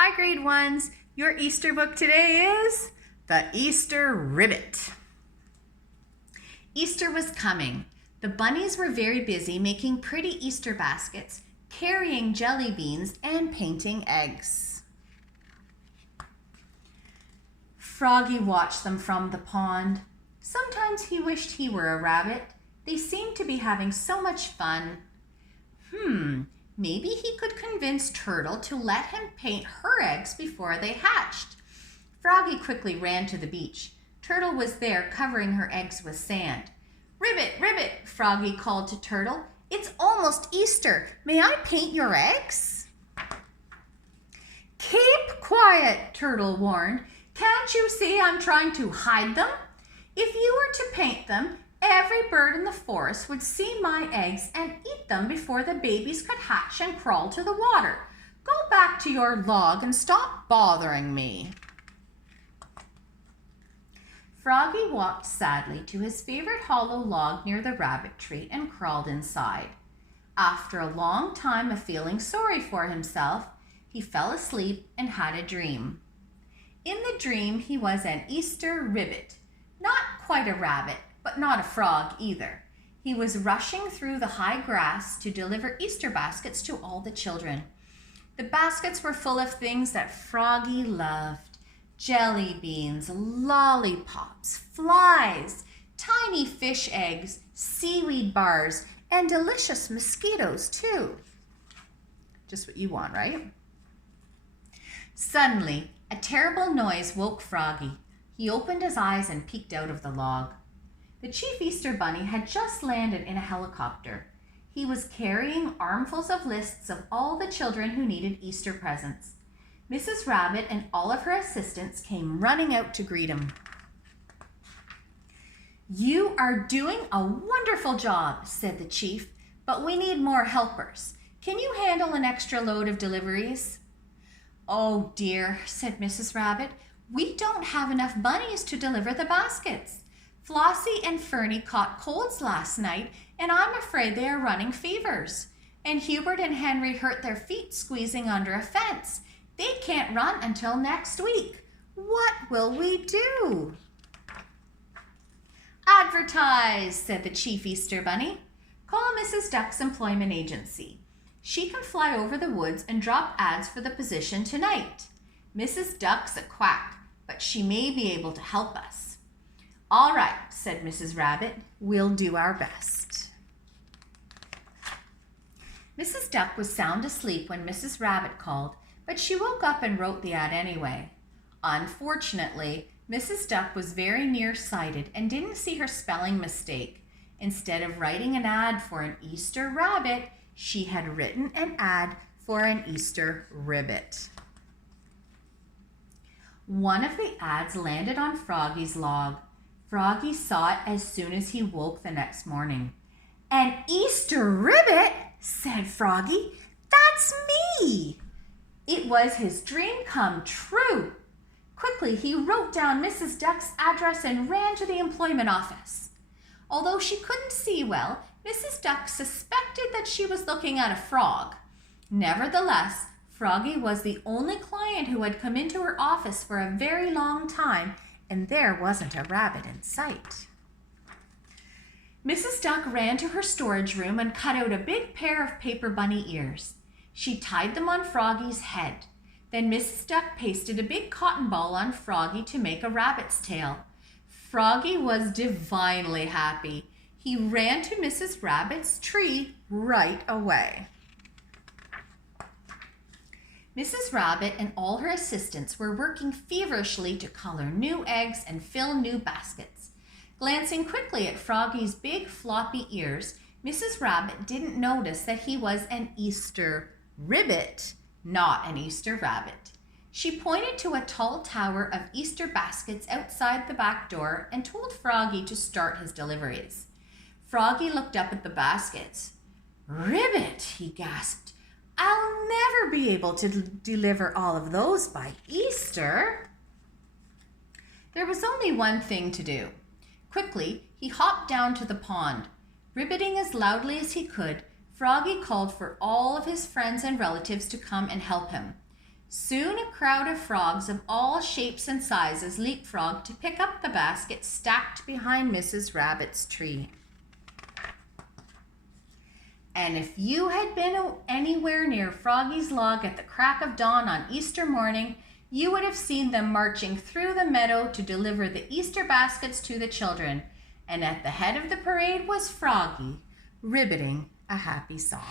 Hi grade ones, your Easter book today is The Easter Ribbit. Easter was coming. The bunnies were very busy making pretty Easter baskets, carrying jelly beans, and painting eggs. Froggy watched them from the pond. Sometimes he wished he were a rabbit. They seemed to be having so much fun. Maybe he could convince Turtle to let him paint her eggs before they hatched. Froggy quickly ran to the beach. Turtle was there covering her eggs with sand. "Ribbit, Ribbit," Froggy called to Turtle. "It's almost Easter. May I paint your eggs?" "Keep quiet," Turtle warned. "Can't you see I'm trying to hide them? If you were to paint them, every bird in the forest would see my eggs and eat them before the babies could hatch and crawl to the water. Go back to your log and stop bothering me." Froggy walked sadly to his favorite hollow log near the rabbit tree and crawled inside. After a long time of feeling sorry for himself, he fell asleep and had a dream. In the dream, he was an Easter Ribbit, not quite a rabbit, but not a frog either. He was rushing through the high grass to deliver Easter baskets to all the children. The baskets were full of things that Froggy loved: jelly beans, lollipops, flies, tiny fish eggs, seaweed bars, and delicious mosquitoes too. Just what you want, right? Suddenly, a terrible noise woke Froggy. He opened his eyes and peeked out of the log. The Chief Easter Bunny had just landed in a helicopter. He was carrying armfuls of lists of all the children who needed Easter presents. Mrs. Rabbit and all of her assistants came running out to greet him. "You are doing a wonderful job," said the chief, "but we need more helpers. Can you handle an extra load of deliveries?" "Oh dear," said Mrs. Rabbit, "we don't have enough bunnies to deliver the baskets. Flossie and Fernie caught colds last night, and I'm afraid they are running fevers. And Hubert and Henry hurt their feet squeezing under a fence. They can't run until next week. What will we do?" "Advertise," said the Chief Easter Bunny. "Call Mrs. Duck's employment agency. She can fly over the woods and drop ads for the position tonight. Mrs. Duck's a quack, but she may be able to help us." "All right," said Mrs. Rabbit. "We'll do our best." Mrs. Duck was sound asleep when Mrs. Rabbit called, but she woke up and wrote the ad anyway. Unfortunately, Mrs. Duck was very nearsighted and didn't see her spelling mistake. Instead of writing an ad for an Easter rabbit, she had written an ad for an Easter ribbit. One of the ads landed on Froggy's log. Froggy saw it as soon as he woke the next morning. "An Easter ribbit?" said Froggy. "That's me!" It was his dream come true. Quickly, he wrote down Mrs. Duck's address and ran to the employment office. Although she couldn't see well, Mrs. Duck suspected that she was looking at a frog. Nevertheless, Froggy was the only client who had come into her office for a very long time, and there wasn't a rabbit in sight. Mrs. Duck ran to her storage room and cut out a big pair of paper bunny ears. She tied them on Froggy's head. Then Mrs. Duck pasted a big cotton ball on Froggy to make a rabbit's tail. Froggy was divinely happy. He ran to Mrs. Rabbit's tree right away. Mrs. Rabbit and all her assistants were working feverishly to color new eggs and fill new baskets. Glancing quickly at Froggy's big floppy ears, Mrs. Rabbit didn't notice that he was an Easter ribbit, not an Easter rabbit. She pointed to a tall tower of Easter baskets outside the back door and told Froggy to start his deliveries. Froggy looked up at the baskets. "Ribbit," he gasped. "I'll never be able to deliver all of those by Easter." There was only one thing to do. Quickly, he hopped down to the pond. Ribbiting as loudly as he could, Froggy called for all of his friends and relatives to come and help him. Soon a crowd of frogs of all shapes and sizes leapfrogged to pick up the basket stacked behind Mrs. Rabbit's tree. And if you had been anywhere near Froggy's log at the crack of dawn on Easter morning, you would have seen them marching through the meadow to deliver the Easter baskets to the children. And at the head of the parade was Froggy, ribbiting a happy song.